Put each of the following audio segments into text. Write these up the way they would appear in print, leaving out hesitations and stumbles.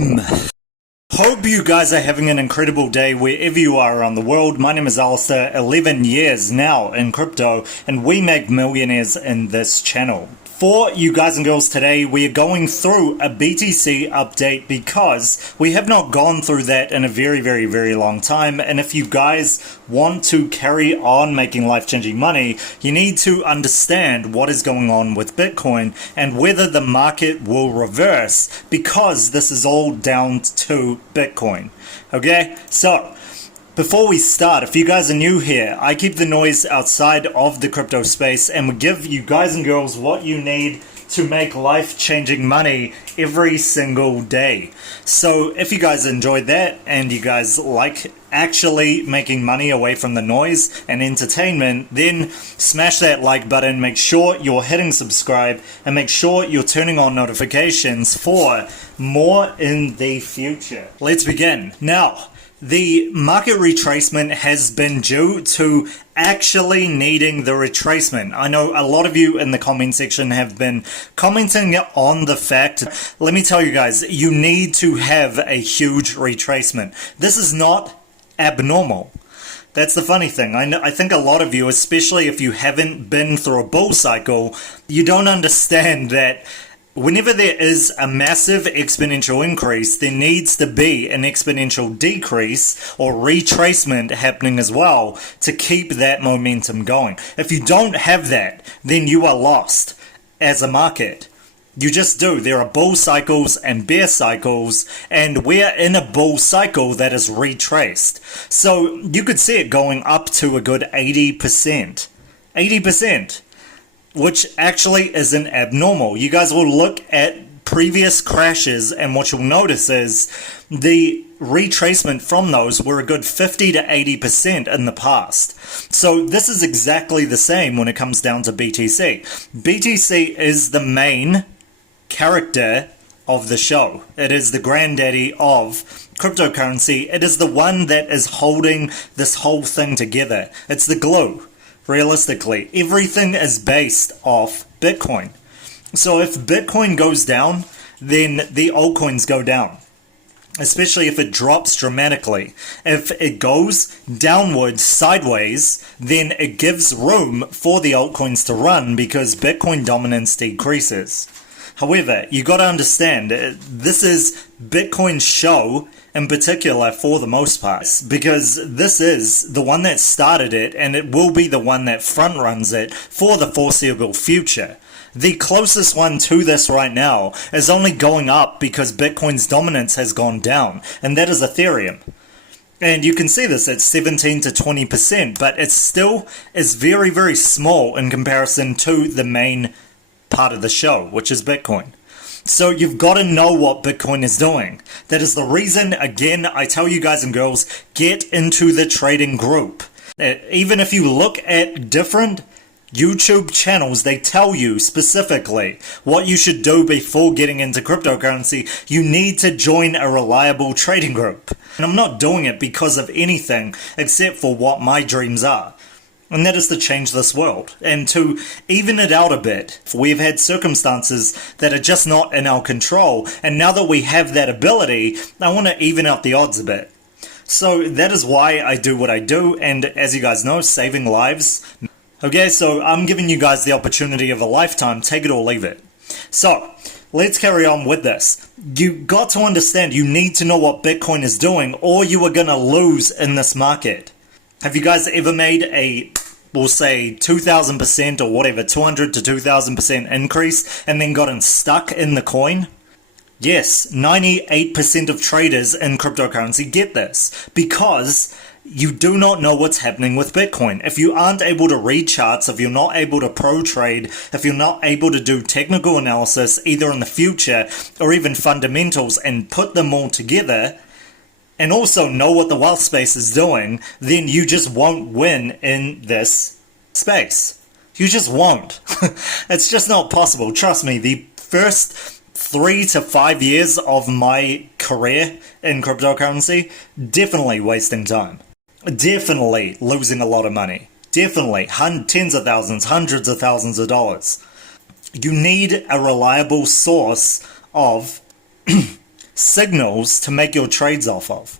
Boom! Hope you guys are having an incredible day wherever you are around the world. My name is Alistar, 11 years now in crypto, and we make millionaires in this channel. For you guys and girls today, we are going through a BTC update because we have not gone through that in a very long time. And if you guys want to carry on making life-changing money, you need to understand what is going on with Bitcoin and whether the market will reverse, because this is all down to Bitcoin. Okay, so before we start, if you guys are new here, I keep the noise outside of the crypto space and we give you guys and girls what you need to make life-changing money every single day. So if you guys enjoyed that and you guys like actually making money away from the noise and entertainment, then smash that like button, make sure you're hitting subscribe, and make sure you're turning on notifications for more in the future. Let's begin. Now, the market retracement has been due to actually needing the retracement. I know a lot of you in the comment section have been commenting on the fact. Let me tell you guys, you need to have a huge retracement. This is not abnormal. That's the funny thing. I think a lot of you, especially if you haven't been through a bull cycle, you don't understand that whenever there is a massive exponential increase, there needs to be an exponential decrease or retracement happening as well to keep that momentum going. If you don't have that, then you are lost as a market. You just do. There are bull cycles and bear cycles, and we're in a bull cycle that is retraced. So you could see it going up to a good 80%. 80%. Which actually isn't abnormal. You guys will look at previous crashes and what you'll notice is the retracement from those were a good 50 to 80% in the past. So this is exactly the same when it comes down to BTC. BTC is the main character of the show. It is the granddaddy of cryptocurrency. It is the one that is holding this whole thing together. It's the glue. Realistically, everything is based off Bitcoin. So if Bitcoin goes down, then the altcoins go down. Especially if it drops dramatically. If it goes downwards, sideways, then it gives room for the altcoins to run because Bitcoin dominance decreases. However, you got to understand, this is Bitcoin's show in particular for the most part, because this is the one that started it and it will be the one that front runs it for the foreseeable future. The closest one to this right now is only going up because Bitcoin's dominance has gone down, and that is Ethereum. And you can see this at 17 to 20%, but it still is very small in comparison to the main part of the show, which is Bitcoin. So you've got to know what Bitcoin is doing. That is the reason, again, I tell you guys and girls, get into the trading group. Even if you look at different YouTube channels, they tell you specifically what you should do before getting into cryptocurrency. You need to join a reliable trading group. And I'm not doing it because of anything except for what my dreams are. And that is to change this world and to even it out a bit. We've had circumstances that are just not in our control, and now that we have that ability, I want to even out the odds a bit. So that is why I do what I do, and as you guys know, saving lives. Okay, so I'm giving you guys the opportunity of a lifetime, take it or leave it. So let's carry on with this. You got to understand, you need to know what Bitcoin is doing, or you are going to lose in this market. Have you guys ever made a, we'll say 2,000% or whatever, 200 to 2,000% increase and then gotten stuck in the coin? Yes, 98% of traders in cryptocurrency get this because you do not know what's happening with Bitcoin. If you aren't able to read charts, if you're not able to pro trade, if you're not able to do technical analysis either in the future or even fundamentals and put them all together, and also know what the wealth space is doing, then you just won't win in this space. You just won't. It's just not possible. Trust me, the first 3 to 5 years of my career in cryptocurrency, definitely wasting time. Definitely losing a lot of money. Definitely tens of thousands, hundreds of thousands of dollars. You need a reliable source of signals to make your trades off of.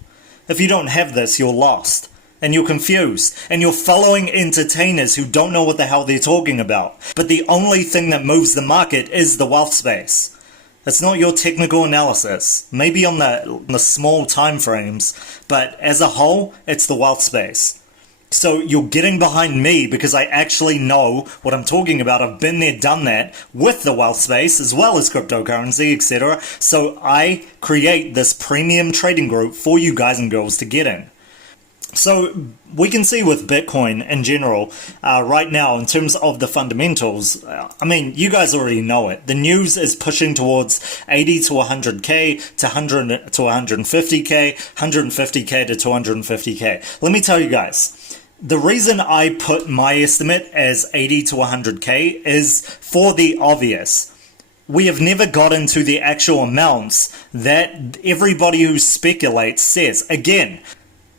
If you don't have this, you're lost. And you're confused. And you're following entertainers who don't know what the hell they're talking about. But the only thing that moves the market is the wealth space. It's not your technical analysis. Maybe on the small time frames. But as a whole, it's the wealth space. So you're getting behind me because I actually know what I'm talking about. I've been there, done that with the wealth space as well as cryptocurrency, etc. So I create this premium trading group for you guys and girls to get in. So we can see with Bitcoin in general right now in terms of the fundamentals, I mean, you guys already know it. The news is pushing towards 80 to 100k to 100 to 150k, 150k to 250k. Let me tell you guys. The reason I put my estimate as 80 to 100k is for the obvious. We have never got into the actual amounts that everybody who speculates says. Again,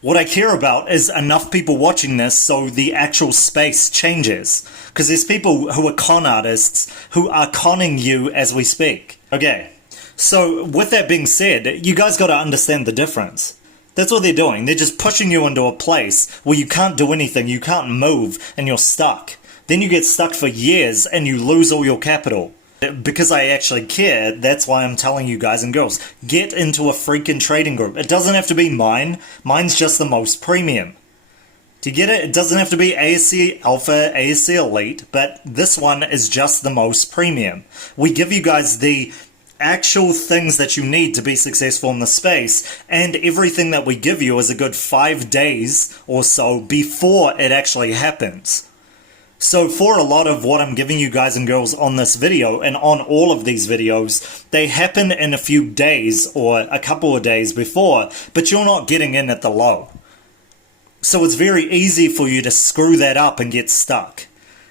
what I care about is enough people watching this so the actual space changes. Because there's people who are con artists who are conning you as we speak. Okay, so with that being said, you guys got to understand the difference. That's what they're doing. They're just pushing you into a place where you can't do anything, you can't move, and you're stuck. Then you get stuck for years and you lose all your capital. Because I actually care, that's why I'm telling you guys and girls, get into a freaking trading group. It doesn't have to be mine. Mine's just the most premium. To get it, it doesn't have to be ASC Alpha, ASC Elite, but this one is just the most premium. We give you guys the actual things that you need to be successful in the space, and everything that we give you is a good 5 days or so before it actually happens. So for a lot of what I'm giving you guys and girls on this video and on all of these videos, they happen in a few days or a couple of days before, but you're not getting in at the low. So it's very easy for you to screw that up and get stuck.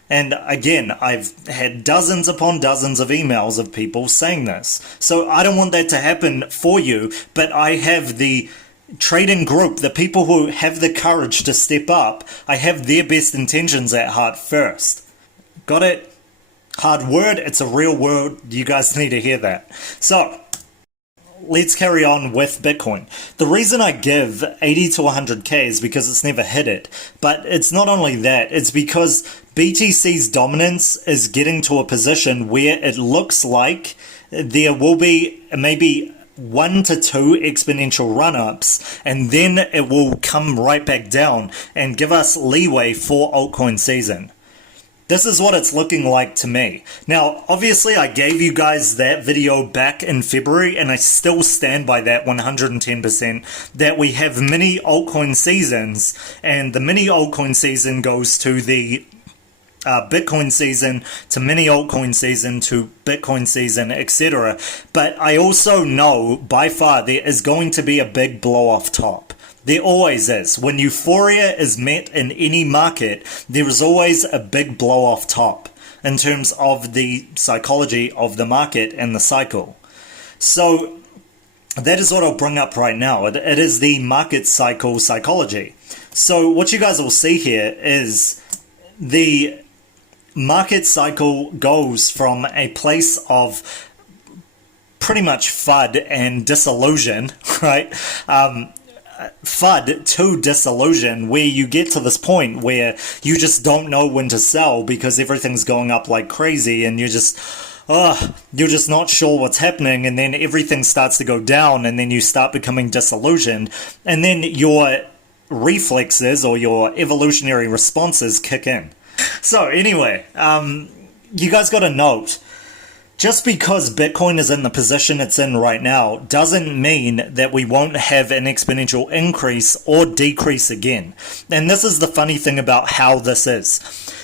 And again, I've had dozens upon dozens of emails of people saying this. So I don't want that to happen for you, but I have the trading group, the people who have the courage to step up, I have their best intentions at heart first. Got it? Hard word, it's a real word, you guys need to hear that. So, let's carry on with Bitcoin. The reason I give 80 to 100k is because it's never hit it. But it's not only that, it's because BTC's dominance is getting to a position where it looks like there will be maybe 1 to 2 exponential run-ups, and then it will come right back down and give us leeway for altcoin season. This is what it's looking like to me. Now, obviously, I gave you guys that video back in February, and I still stand by that 110%, that we have mini altcoin seasons, and the mini altcoin season goes to the Bitcoin season, to mini altcoin season, to Bitcoin season, etc. But I also know, by far, there is going to be a big blow off top. There always is. When euphoria is met in any market, there is always a big blow off top in terms of the psychology of the market and the cycle. So that is what I'll bring up right now. It is the market cycle psychology. So what you guys will see here is the market cycle goes from a place of pretty much FUD and disillusion, right? FUD to disillusion, where you get to this point where you just don't know when to sell because everything's going up like crazy and you're just not sure what's happening, and then everything starts to go down and then you start becoming disillusioned, and then your reflexes or your evolutionary responses kick in. So anyway, you guys got to note, just because Bitcoin is in the position it's in right now doesn't mean that we won't have an exponential increase or decrease again. And this is the funny thing about how this is.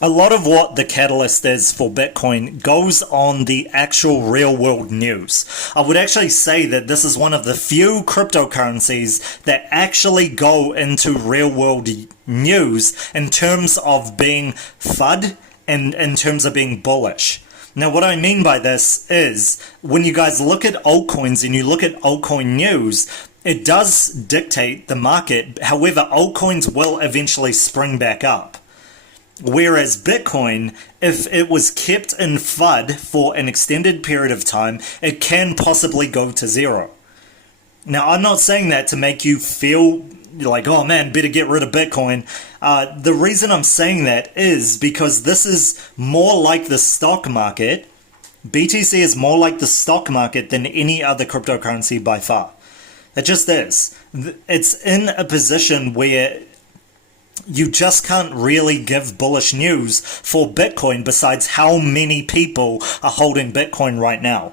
A lot of what the catalyst is for Bitcoin goes on the actual real world news. I would actually say that this is one of the few cryptocurrencies that actually go into real world news in terms of being FUD and in terms of being bullish. Now, what I mean by this is when you guys look at altcoins and you look at altcoin news, it does dictate the market. However, altcoins will eventually spring back up. Whereas Bitcoin, if it was kept in FUD for an extended period of time, it can possibly go to zero. Now, I'm not saying that to make you feel like, oh man, better get rid of Bitcoin. The reason I'm saying that is because this is more like the stock market. BTC is more like the stock market than any other cryptocurrency by far. It just is. It's in a position where you just can't really give bullish news for Bitcoin besides how many people are holding Bitcoin right now.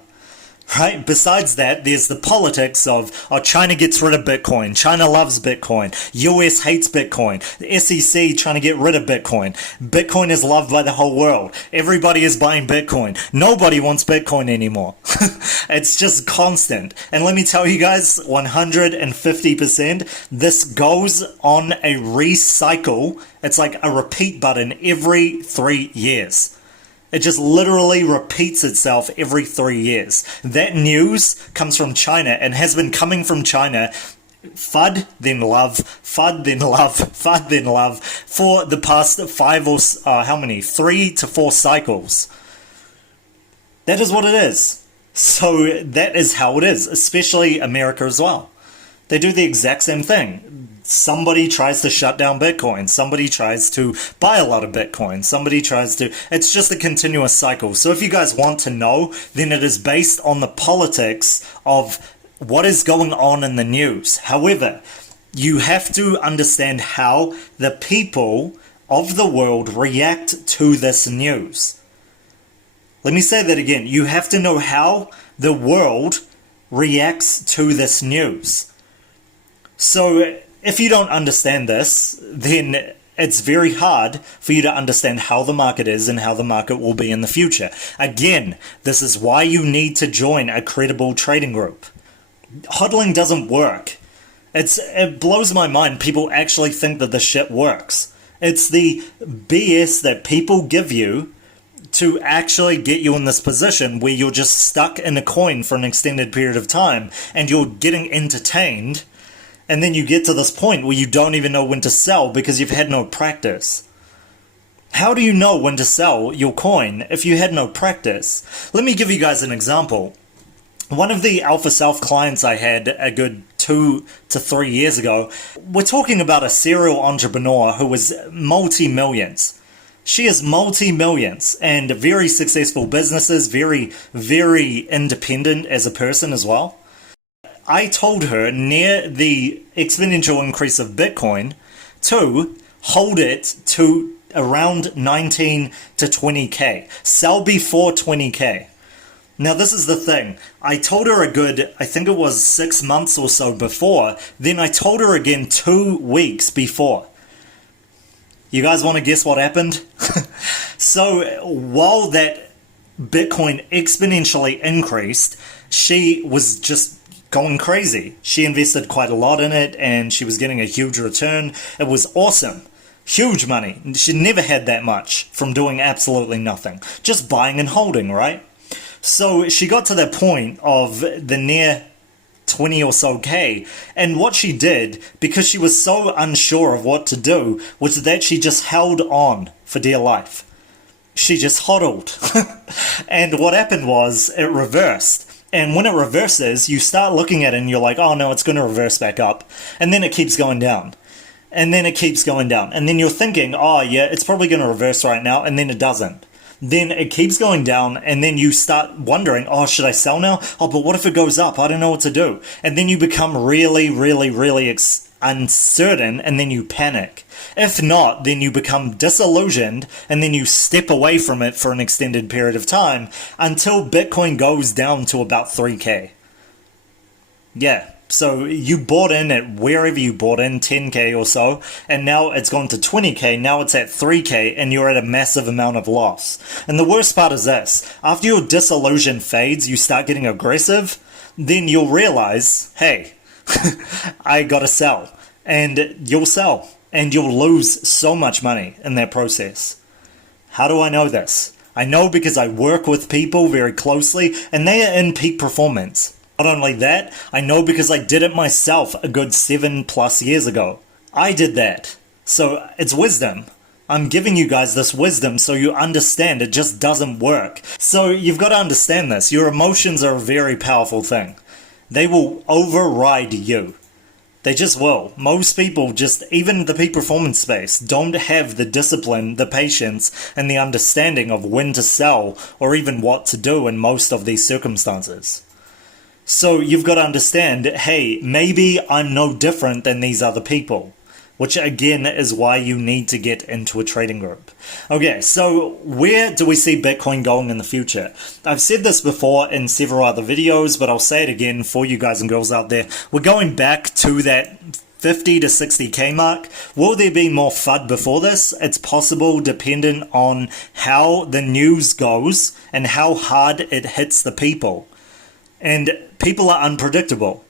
Right? Besides that, there's the politics of, oh, China gets rid of Bitcoin. China loves Bitcoin. US hates Bitcoin. The SEC trying to get rid of Bitcoin. Bitcoin is loved by the whole world. Everybody is buying Bitcoin. Nobody wants Bitcoin anymore. It's just constant. And let me tell you guys, 150%, this goes on a recycle. It's like a repeat button every 3 years. It just literally repeats itself every 3 years. That news comes from China and has been coming from China. FUD, then love, FUD, then love, FUD, then love, for the past 3 to 4 cycles. That is what it is. So that is how it is, especially America as well. They do the exact same thing. Somebody tries to shut down Bitcoin. Somebody tries to buy a lot of Bitcoin. Somebody tries to... It's just a continuous cycle. So if you guys want to know, then it is based on the politics of what is going on in the news. However, you have to understand how the people of the world react to this news. Let me say that again. You have to know how the world reacts to this news. So if you don't understand this, then it's very hard for you to understand how the market is and how the market will be in the future. Again, this is why you need to join a credible trading group. Hodling doesn't work. It blows my mind people actually think that this shit works. It's the BS that people give you to actually get you in this position where you're just stuck in a coin for an extended period of time and you're getting entertained. And then you get to this point where you don't even know when to sell because you've had no practice. How do you know when to sell your coin if you had no practice? Let me give you guys an example. One of the Alpha Self clients I had a good 2 to 3 years ago, we're talking about a serial entrepreneur who was multi-millions. She is multi-millions and very successful businesses, very, very independent as a person as well. I told her near the exponential increase of Bitcoin to hold it to around 19 to 20k. Sell before 20k. Now this is the thing. I told her a good, I think it was 6 months or so before. Then I told her again 2 weeks before. You guys want to guess what happened? So while that Bitcoin exponentially increased, she was just going crazy. She invested quite a lot in it and she was getting a huge return. It was awesome. Huge money. She never had that much from doing absolutely nothing. Just buying and holding, right? So she got to that point of the near 20 or so K, and what she did, because she was so unsure of what to do, was that she just held on for dear life. She just hodled. And what happened was it reversed. And when it reverses, you start looking at it and you're like, oh no, it's going to reverse back up. And then it keeps going down. And then it keeps going down. And then you're thinking, oh yeah, it's probably going to reverse right now. And then it doesn't. Then it keeps going down. And then you start wondering, oh, should I sell now? Oh, but what if it goes up? I don't know what to do. And then you become really, really, really uncertain. And then you panic. If not, then you become disillusioned and then you step away from it for an extended period of time until Bitcoin goes down to about 3k. Yeah, so you bought in at wherever you bought in, 10k or so, and now it's gone to 20k, now it's at 3k, and you're at a massive amount of loss. And the worst part is this, after your disillusion fades, you start getting aggressive, then you'll realize, hey, I gotta sell, and you'll sell. And you'll lose so much money in that process. How do I know this? I know because I work with people very closely and they are in peak performance. Not only that, I know because I did it myself a good 7+ years ago. I did that. So it's wisdom. I'm giving you guys this wisdom so you understand it just doesn't work. So you've got to understand this. Your emotions are a very powerful thing. They will override you. They just will. Most people, just even the peak performance space, don't have the discipline, the patience, and the understanding of when to sell or even what to do in most of these circumstances. So you've got to understand, hey, maybe I'm no different than these other people. Which again is why you need to get into a trading group. Okay, so where do we see Bitcoin going in the future? I've said this before in several other videos, but I'll say it again for you guys and girls out there. We're going back to that 50 to 60k mark. Will there be more FUD before this? It's possible, dependent on how the news goes and how hard it hits the people. And people are unpredictable.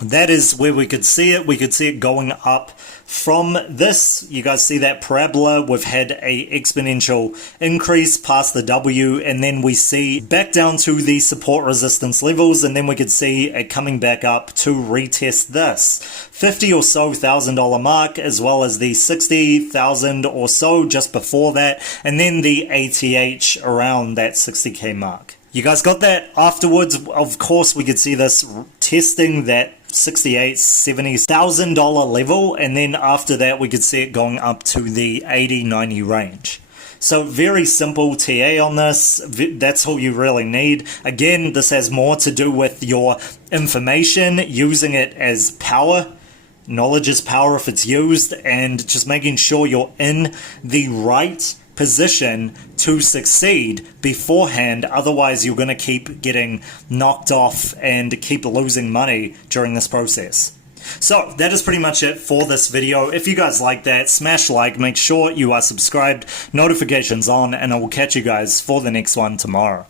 That is where we could see it. We could see it going up from this. You guys see that parabola? We've had a exponential increase past the W, and then we see back down to the support resistance levels, and then we could see it coming back up to retest this $50,000 or so mark, as well as the 60,000 or so just before that, and then the ATH around that 60k mark. You guys got that? Afterwards, of course, we could see this testing that $70,000 level, and then after that we could see it going up to the 80-90 range. So very simple TA on this. That's all you really need. Again, this has more to do with your information, using it as power. Knowledge is power if it's used, and just making sure you're in the right position to succeed beforehand. Otherwise you're going to keep getting knocked off and keep losing money during this process. So that is pretty much it for this video. If you guys like that, smash like, make sure you are subscribed, notifications on, and I will catch you guys for the next one tomorrow.